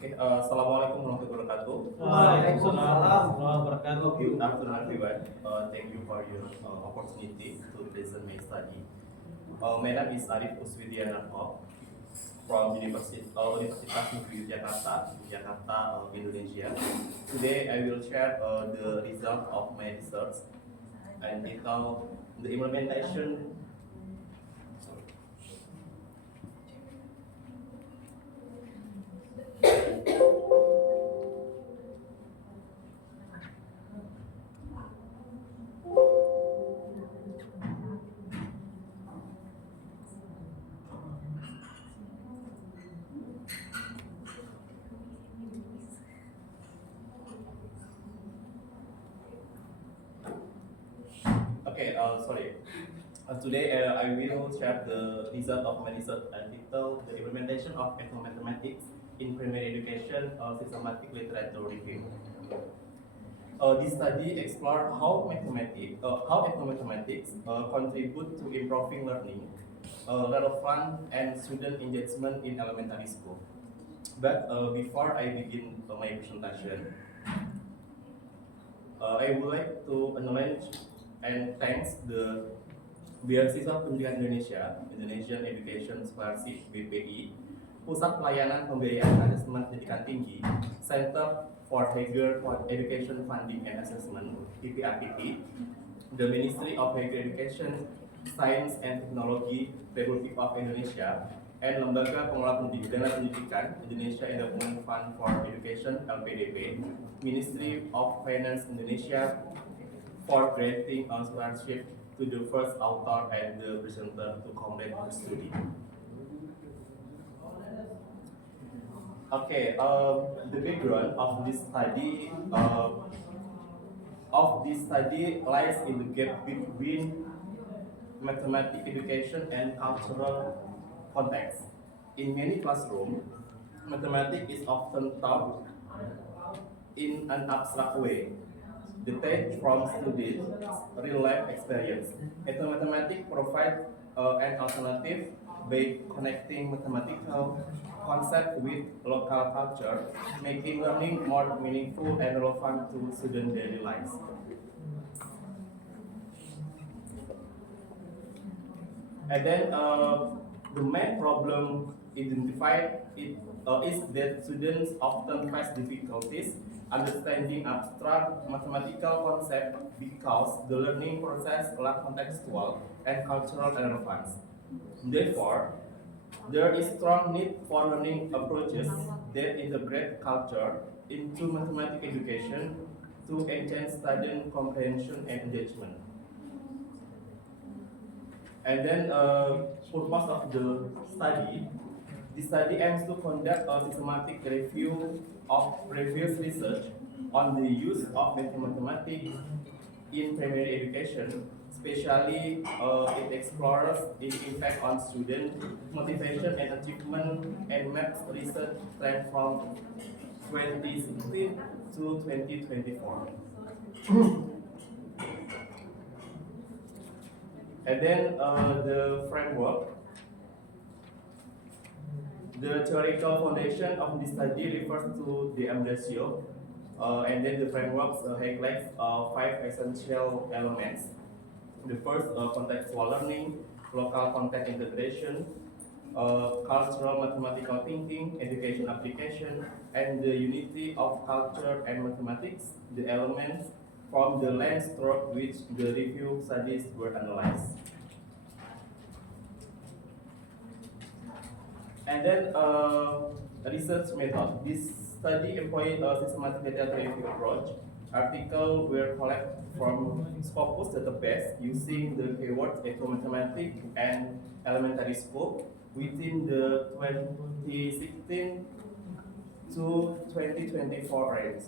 Assalamualaikum warahmatullahi wabarakatuh. Waalaikumsalam warahmatullahi wabarakatuh. Good afternoon, everyone. Thank you for your opportunity to present my study. My name is Arif Uswidianarko from Universitas Negeri Jakarta, Indonesia. Today, I will share the result of my research entitled the implementation. Sorry. Sorry. Today, I will share the result of my research entitled the implementation of ethnomathematics in primary education, systematic literature review. This study explored how ethnomathematics contribute to improving learning, relevant and student engagement in elementary school. But before I begin my presentation, I would like to acknowledge and thanks the Beasiswa Pendidikan Indonesia, Indonesian Education Scholarship (BPI), Pusat Pelayanan Pembiayaan Asesmen Pendidikan Tinggi, Center for Higher Education Funding and Assessment (PPAPT), the Ministry of Higher Education, Science and Technology Republik of Indonesia, and Lembaga Pengelola Pendidikan dan Pendidikan Indonesia Endowment Fund for Education (LPDP), Ministry of Finance Indonesia for granting a scholarship to the first author and the presenter to complete the study. The background of this study lies in the gap between mathematics education and cultural context. In many classrooms, mathematics is often taught in an abstract way, detached from students' real-life experience. Mathematics provides an alternative by connecting mathematical concept with local culture, making learning more meaningful and relevant to student daily lives. And then the main problem identified is that students often face difficulties understanding abstract mathematical concepts because the learning process lacks contextual and cultural relevance. Therefore, there is strong need for learning approaches that integrate culture into mathematics education to enhance student comprehension and engagement. And then purpose of the study aims to conduct a systematic review of previous research on the use of mathematics in primary education. Especially, it explores its impact on student motivation and achievement and maps research trend from 2016 to 2024. And then the framework. The theoretical foundation of this study refers to the M ratio, and then the framework highlights 5 essential elements. The first, contextual learning, local content integration, cultural mathematical thinking, education application, and the unity of culture and mathematics, the elements from the lens through which the review studies were analyzed. And then research method. This study employed a systematic data review approach. Articles were collected from Scopus database using the keywords econometrics and elementary school within the 2016 to 2024 range.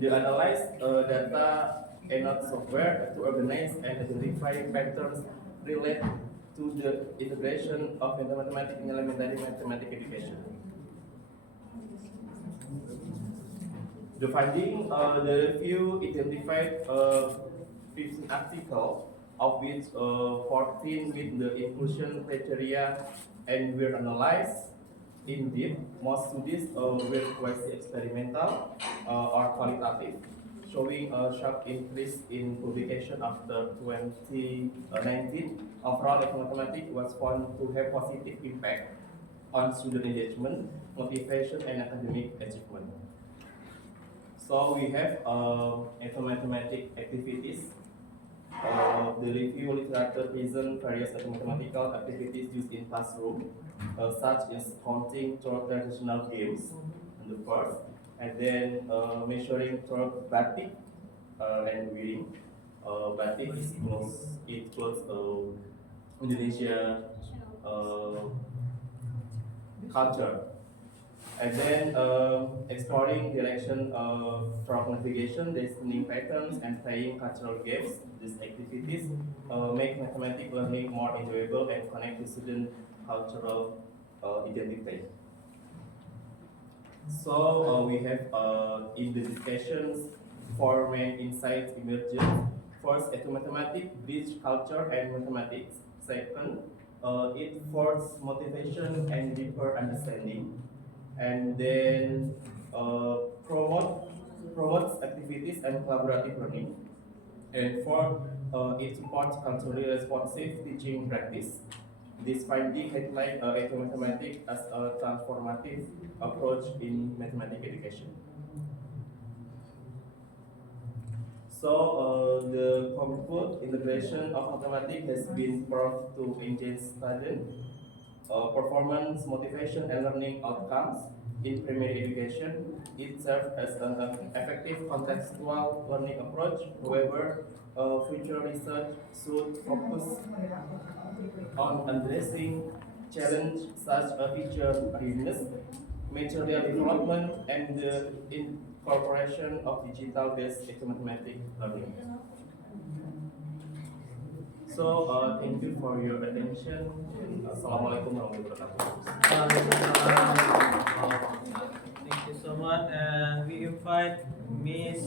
The analyzed data and not software to organize and identify patterns related to the integration of mathematics in elementary mathematics education. The finding, the review identified 15 articles, of which 14 meet the inclusion criteria and were analyzed. in depth. Most studies were quasi-experimental or qualitative, showing a sharp increase in publication after 2019. Overall, mathematics was found to have positive impact on student engagement, motivation, and academic achievement. So we have mathematics activities. The review literature present various mathematical activities used in classroom, such as counting through traditional games, in the first, and then measuring through batik and reading. Batik it was Indonesia uh, culture. And then exploring direction through navigation, listening patterns, and playing cultural games. These activities make mathematics learning more enjoyable and connect to student cultural identity. So we have in the discussions four main insights emerged. First, mathematics bridge culture and mathematics. Second, it forces motivation and deeper understanding. And then promotes activities and collaborative learning. And fourth, it supports culturally responsive teaching practice. This finding highlight mathematics as a transformative approach in mathematics education. So the complete integration of mathematics has been proved to engage students performance, motivation, and learning outcomes in primary education. It serves as an effective contextual learning approach. However, future research should focus on addressing challenges such as teacher readiness, material development, and the incorporation of digital-based mathematics learning. So, thank you for your attention. Assalamualaikum warahmatullahi wabarakatuh. Thank you so much, and we invite Miss